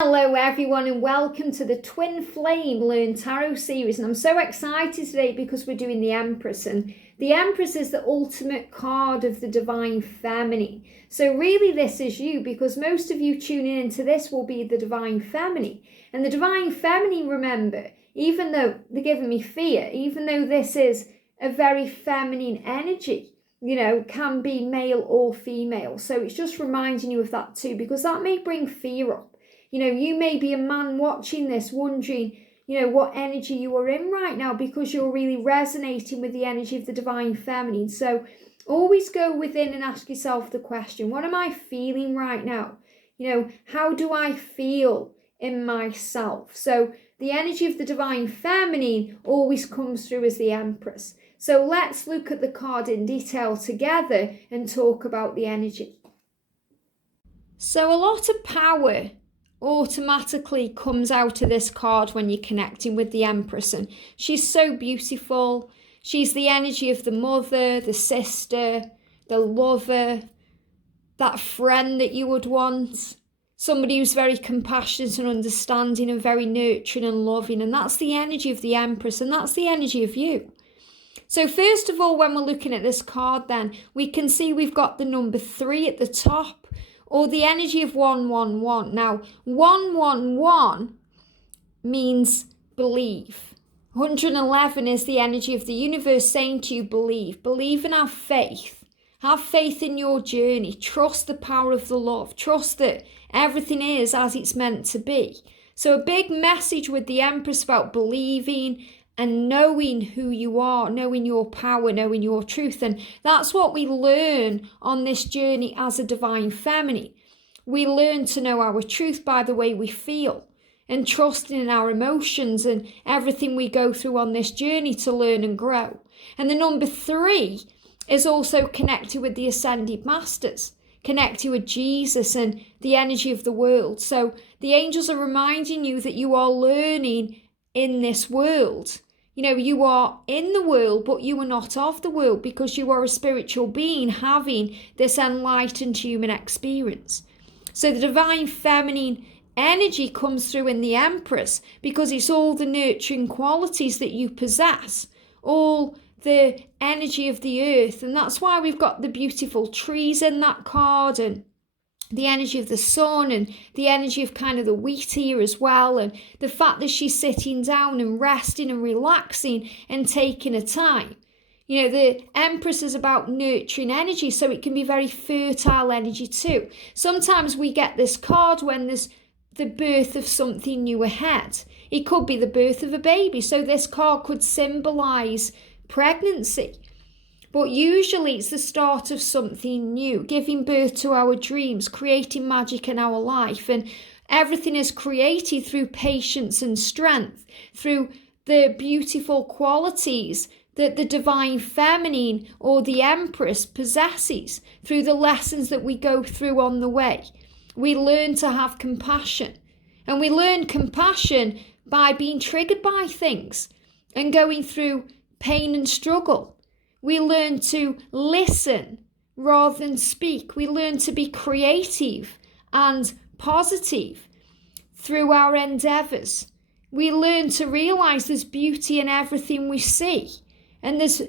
Hello everyone and welcome to the Twin Flame Learn Tarot series, and I'm so excited today because we're doing the Empress, and the Empress is the ultimate card of the Divine Feminine. So really this is you, because most of you tuning into this will be the Divine Feminine. And the Divine Feminine, remember, even though they're giving me fear, even though this is a very feminine energy, can be male or female. So it's just reminding you of that too, because that may bring fear up. You may be a man watching this wondering, what energy you are in right now, because you're really resonating with the energy of the Divine Feminine. So always go within and ask yourself the question, what am I feeling right now? How do I feel in myself? So the energy of the Divine Feminine always comes through as the Empress. So let's look at the card in detail together and talk about the energy. So a lot of power automatically comes out of this card when you're connecting with the Empress, and she's so beautiful. She's the energy of the mother, the sister, the lover, that friend that you would want, somebody who's very compassionate and understanding and very nurturing and loving, and that's the energy of the Empress, and that's the energy of you. So first of all, when we're looking at this card, then we can see we've got the number 3 at the top, or the energy of 111. Now, 111 means believe. 111 is the energy of the universe saying to you, believe. Believe and have faith. Have faith in your journey. Trust the power of the love. Trust that everything is as it's meant to be. So a big message with the Empress about believing and knowing who you are, knowing your power, knowing your truth. And that's what we learn on this journey as a Divine Feminine. We learn to know our truth by the way we feel, and trusting in our emotions and everything we go through on this journey to learn and grow. And the number 3 is also connected with the Ascended Masters, connected with Jesus and the energy of the world. So the angels are reminding you that you are learning in this world. You are in the world, but you are not of the world, because you are a spiritual being having this enlightened human experience. So the Divine Feminine energy comes through in the Empress because it's all the nurturing qualities that you possess, all the energy of the earth. And that's why we've got the beautiful trees in that card, and the energy of the sun, and the energy of kind of the Waite here as well, and the fact that she's sitting down and resting and relaxing and taking her time. The Empress is about nurturing energy, so it can be very fertile energy too. Sometimes we get this card when there's the birth of something new ahead. It could be the birth of a baby, so this card could symbolise pregnancy. But usually it's the start of something new, giving birth to our dreams, creating magic in our life. And everything is created through patience and strength, through the beautiful qualities that the Divine Feminine or the Empress possesses, through the lessons that we go through on the way. We learn to have compassion, and we learn compassion by being triggered by things and going through pain and struggle. We learn to listen rather than speak. We learn to be creative and positive through our endeavours. We learn to realise there's beauty in everything we see, and there's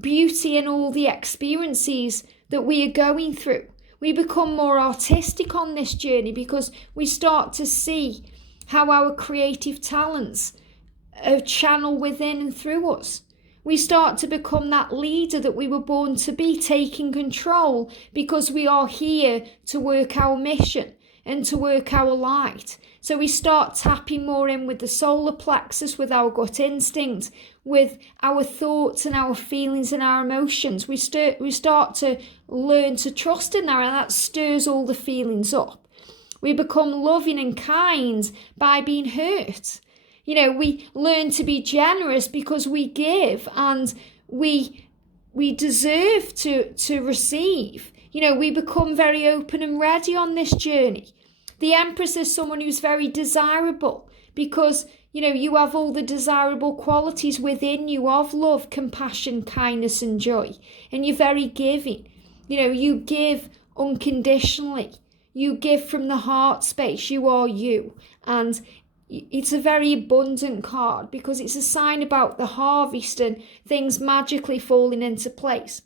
beauty in all the experiences that we are going through. We become more artistic on this journey because we start to see how our creative talents are channeled within and through us. We start to become that leader that we were born to be, taking control, because we are here to work our mission and to work our light. So we start tapping more in with the solar plexus, with our gut instinct, with our thoughts and our feelings and our emotions. We start to learn to trust in that, and that stirs all the feelings up. We become loving and kind by being hurt. We learn to be generous because we give, and we deserve to receive. We become very open and ready on this journey. The Empress is someone who's very desirable because, you have all the desirable qualities within you of love, compassion, kindness and joy. And you're very giving. You give unconditionally. you give from the heart space. You are you. And it's a very abundant card because it's a sign about the harvest and things magically falling into place.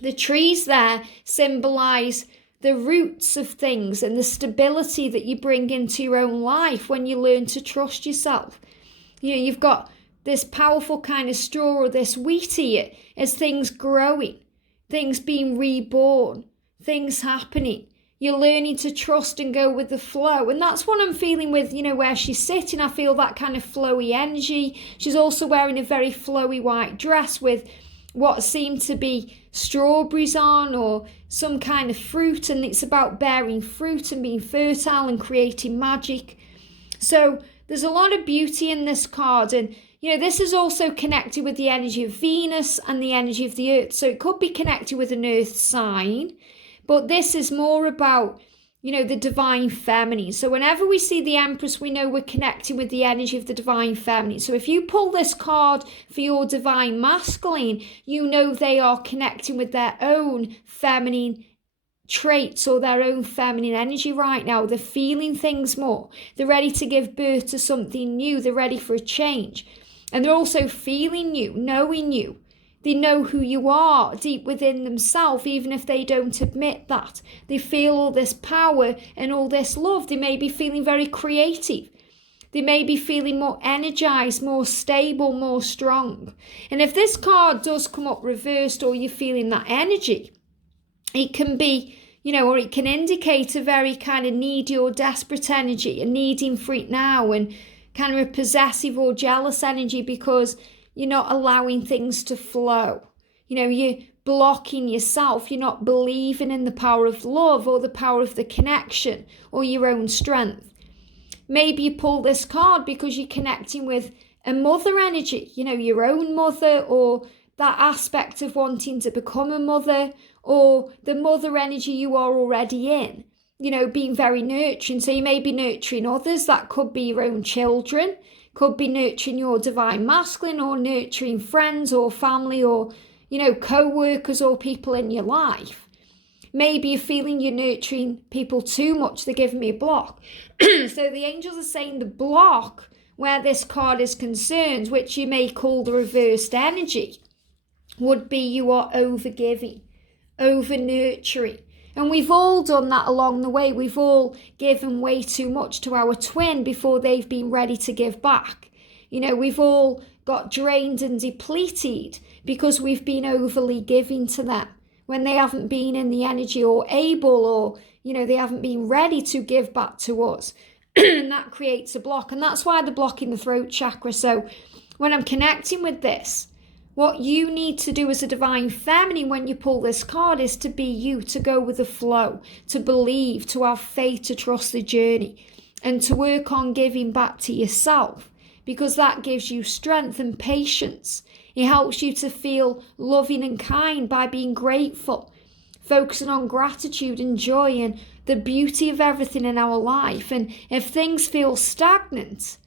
The trees there symbolize the roots of things and the stability that you bring into your own life when you learn to trust yourself. You've got this powerful kind of straw or this wheat here as things growing, things being reborn, things happening. You're learning to trust and go with the flow. And that's what I'm feeling with, where she's sitting. I feel that kind of flowy energy. She's also wearing a very flowy white dress with what seem to be strawberries on or some kind of fruit. And it's about bearing fruit and being fertile and creating magic. So there's a lot of beauty in this card. And, this is also connected with the energy of Venus and the energy of the earth. So it could be connected with an earth sign. But this is more about, the divine feminine. So whenever we see the Empress, we know we're connecting with the energy of the divine feminine. So if you pull this card for your divine masculine, they are connecting with their own feminine traits or their own feminine energy right now. They're feeling things more. They're ready to give birth to something new. They're ready for a change. And they're also feeling you, knowing you. They know who you are deep within themselves, even if they don't admit that. They feel all this power and all this love. They may be feeling very creative. They may be feeling more energized, more stable, more strong. And if this card does come up reversed or you're feeling that energy, it can be, or it can indicate a very kind of needy or desperate energy, a needing for it now, and kind of a possessive or jealous energy because you're not allowing things to flow. You're blocking yourself. You're not believing in the power of love or the power of the connection or your own strength. Maybe you pull this card because you're connecting with a mother energy, your own mother, or that aspect of wanting to become a mother, or the mother energy you are already in, being very nurturing. So you may be nurturing others. That could be your own children. Could be nurturing your divine masculine or nurturing friends or family or, co-workers or people in your life. Maybe you're feeling you're nurturing people too much. They're giving me a block. So the angels are saying the block where this card is concerned, which you may call the reversed energy, would be you are over-giving, over-nurturing. And we've all done that along the way. We've all given way too much to our twin before they've been ready to give back. We've all got drained and depleted because we've been overly giving to them when they haven't been in the energy or able, or, they haven't been ready to give back to us. And that creates a block. And that's why the block in the throat chakra. So when I'm connecting with this, what you need to do as a divine feminine when you pull this card is to be you, to go with the flow, to believe, to have faith, to trust the journey, and to work on giving back to yourself, because that gives you strength and patience. It helps you to feel loving and kind by being grateful, focusing on gratitude and joy and the beauty of everything in our life. And if things feel stagnant,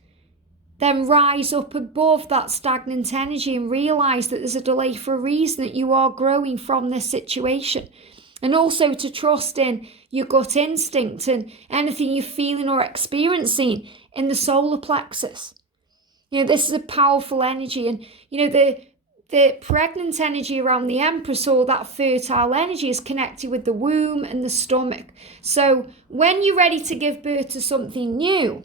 then rise up above that stagnant energy and realize that there's a delay for a reason, that you are growing from this situation. And also to trust in your gut instinct and anything you're feeling or experiencing in the solar plexus. This is a powerful energy. And, the pregnant energy around the Empress, or that fertile energy, is connected with the womb and the stomach. So when you're ready to give birth to something new,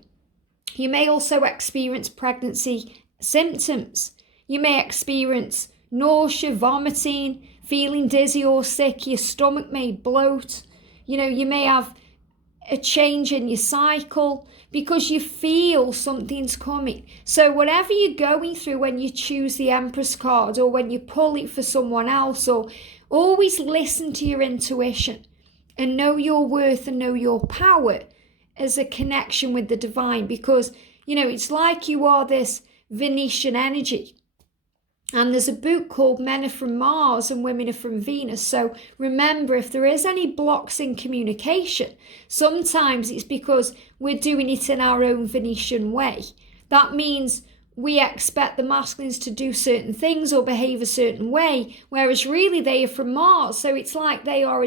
you may also experience pregnancy symptoms. You may experience nausea, vomiting, feeling dizzy or sick. Your stomach may bloat. You may have a change in your cycle because you feel something's coming. So whatever you're going through when you choose the Empress card, or when you pull it for someone else, or always listen to your intuition and know your worth and know your power as a connection with the divine, because it's like you are this Venetian energy. And there's a book called Men Are From Mars and Women Are From Venus. So remember, if there is any blocks in communication, sometimes it's because we're doing it in our own Venetian way. That means we expect the masculines to do certain things or behave a certain way, whereas really they are from Mars. So it's like they are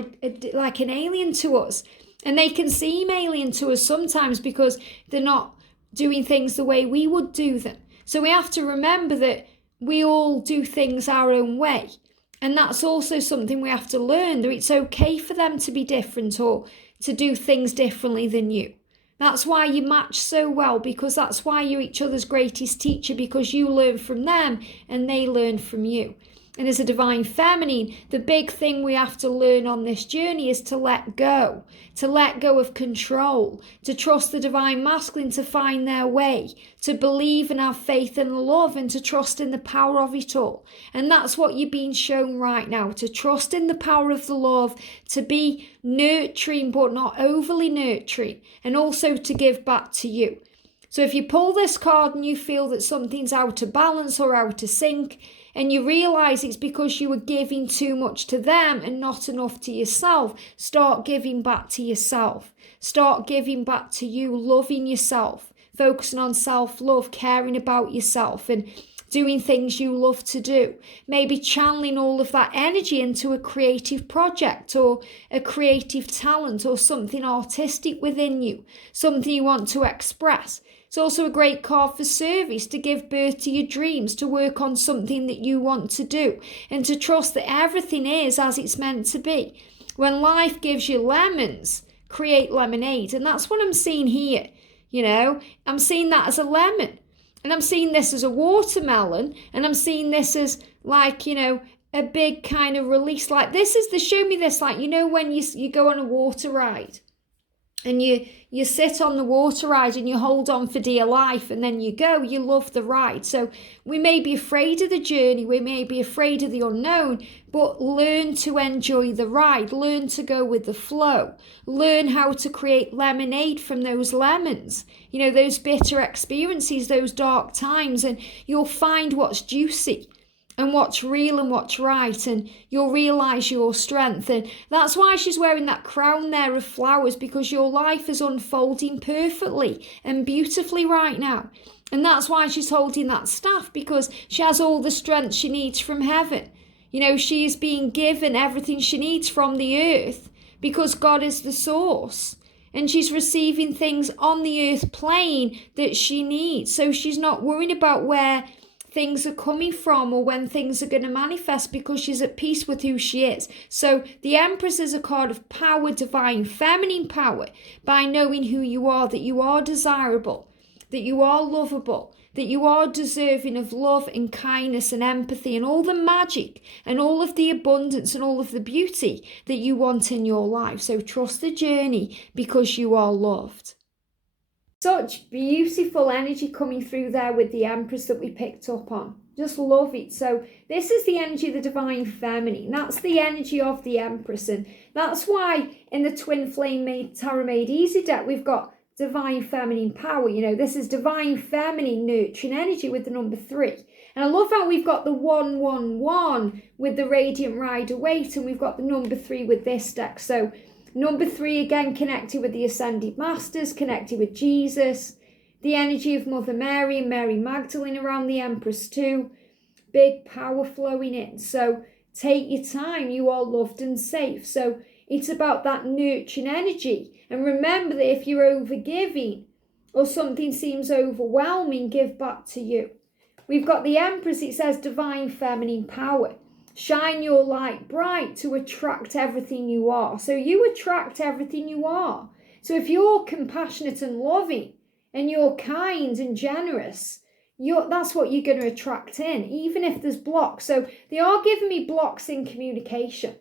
like an alien to us. And they can seem alien to us sometimes because they're not doing things the way we would do them. So we have to remember that we all do things our own way. And that's also something we have to learn, that it's okay for them to be different or to do things differently than you. That's why you match so well, because that's why you're each other's greatest teacher, because you learn from them and they learn from you. And as a divine feminine, the big thing we have to learn on this journey is to let go of control, to trust the divine masculine to find their way, to believe and have faith and love, and to trust in the power of it all. And that's what you're being shown right now, to trust in the power of the love, to be nurturing but not overly nurturing, and also to give back to you. So if you pull this card and you feel that something's out of balance or out of sync, and you realise it's because you were giving too much to them and not enough to yourself, start giving back to yourself. Start giving back to you, loving yourself, focusing on self-love, caring about yourself and doing things you love to do. Maybe channeling all of that energy into a creative project or a creative talent or something artistic within you, something you want to express. It's also a great card for service, to give birth to your dreams, to work on something that you want to do, and to trust that everything is as it's meant to be. When life gives you lemons, create lemonade. And that's what I'm seeing here. You know, I'm seeing that as a lemon. And I'm seeing this as a watermelon. And I'm seeing this as like, you know, a big kind of release. Like this is the, show me this, like, you know, when you go on a water ride. And you sit on the water ride and you hold on for dear life, and then you go, you love the ride. So we may be afraid of the journey, we may be afraid of the unknown, but learn to enjoy the ride, learn to go with the flow, learn how to create lemonade from those lemons, you know, those bitter experiences, those dark times, and you'll find what's juicy and what's real and what's right, and you'll realise your strength. And that's why she's wearing that crown there of flowers, because your life is unfolding perfectly and beautifully right now. And that's why she's holding that staff, because she has all the strength she needs from heaven. You know, she is being given everything she needs from the earth, because God is the source. And she's receiving things on the earth plane that she needs. So she's not worrying about where things are coming from or when things are going to manifest, because she's at peace with who she is. So the Empress is a card of power, divine feminine power, by knowing who you are, that you are desirable, that you are lovable, that you are deserving of love and kindness and empathy and all the magic and all of the abundance and all of the beauty that you want in your life. So trust the journey, because you are loved. Such beautiful energy coming through there with the Empress that we picked up on. Just love it. So this is the energy of the divine feminine. That's the energy of the Empress. And that's why in the Twin Flame Tarot Made Easy deck, we've got divine feminine power. You know, this is divine feminine nurturing energy with the number 3. And I love how we've got the 111 with the Radiant Rider Waite, and we've got the number 3 with this deck. So number 3, again, connected with the Ascended Masters, connected with Jesus, the energy of Mother Mary and Mary Magdalene around the Empress too. Big power flowing in. So take your time. You are loved and safe. So it's about that nurturing energy. And remember that if you're overgiving or something seems overwhelming, give back to you. We've got the Empress. It says divine feminine power. Shine your light bright to attract everything you are. So you attract everything you are. So if you're compassionate and loving and you're kind and generous, that's what you're going to attract in, even if there's blocks. So they are giving me blocks in communication.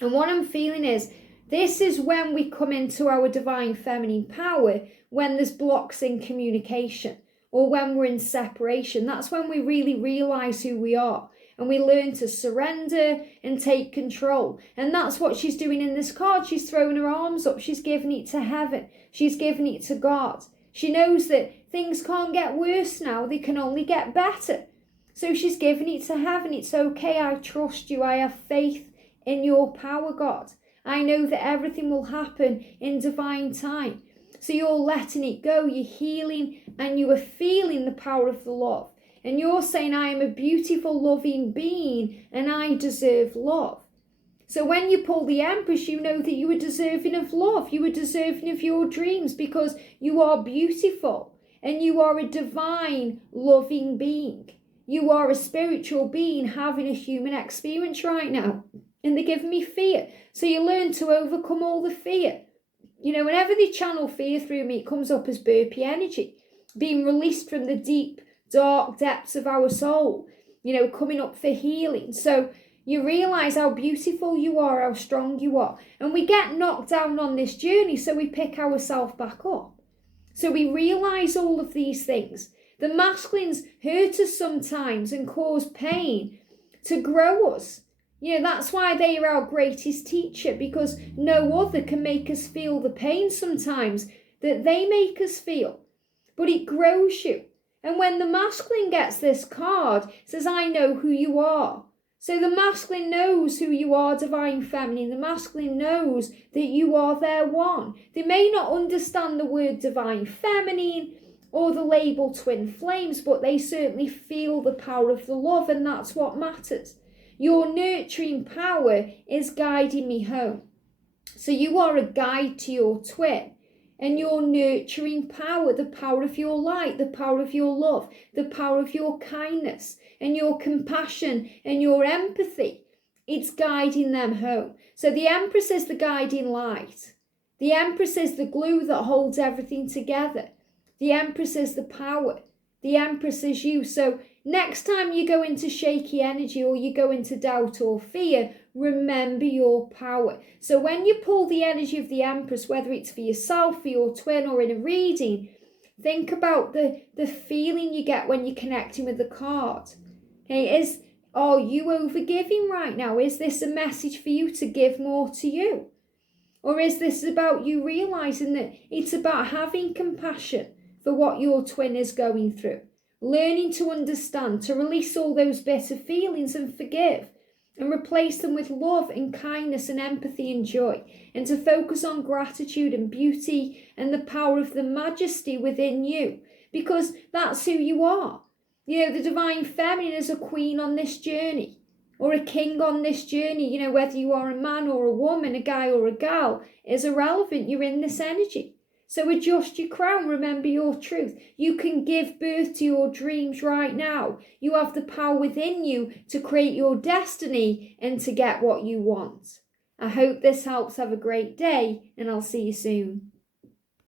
And what I'm feeling is this is when we come into our divine feminine power, when there's blocks in communication or when we're in separation. That's when we really realise who we are. And we learn to surrender and take control. And that's what she's doing in this card. She's throwing her arms up. She's giving it to heaven. She's giving it to God. She knows that things can't get worse now. They can only get better. So she's giving it to heaven. It's okay. I trust you. I have faith in your power, God. I know that everything will happen in divine time. So you're letting it go. You're healing and you are feeling the power of the love. And you're saying, I am a beautiful, loving being and I deserve love. So when you pull the Empress, you know that you are deserving of love. You are deserving of your dreams because you are beautiful and you are a divine, loving being. You are a spiritual being having a human experience right now. And they're giving me fear. So you learn to overcome all the fear. You know, whenever they channel fear through me, it comes up as burpee energy, being released from the deep, dark depths of our soul, you know, coming up for healing. So you realise how beautiful you are, how strong you are. And we get knocked down on this journey, so we pick ourselves back up. So we realise all of these things. The masculines hurt us sometimes and cause pain to grow us. You know, that's why they are our greatest teacher, because no other can make us feel the pain sometimes that they make us feel. But it grows you. And when the masculine gets this card, it says, I know who you are. So the masculine knows who you are, divine feminine. The masculine knows that you are their one. They may not understand the word divine feminine or the label twin flames, but they certainly feel the power of the love, and that's what matters. Your nurturing power is guiding me home. So you are a guide to your twin. And your nurturing power, the power of your light, the power of your love, the power of your kindness and your compassion and your empathy, it's guiding them home. So the Empress is the guiding light. The Empress is the glue that holds everything together. The Empress is the power. The Empress is you. So next time you go into shaky energy or you go into doubt or fear, remember your power. So when you pull the energy of the Empress, whether it's for yourself, for your twin, or in a reading, think about the feeling you get when you're connecting with the card. Okay, are you overgiving right now? Is this a message for you to give more to you? Or is this about you realising that it's about having compassion for what your twin is going through? Learning to understand, to release all those bitter feelings and forgive, and replace them with love and kindness and empathy and joy, and to focus on gratitude and beauty and the power of the majesty within you, because that's who you are. You know, the divine feminine is a queen on this journey, or a king on this journey. You know, whether you are a man or a woman, a guy or a gal, is irrelevant. You're in this energy. So adjust your crown, remember your truth. You can give birth to your dreams right now. You have the power within you to create your destiny and to get what you want. I hope this helps. Have a great day, and I'll see you soon.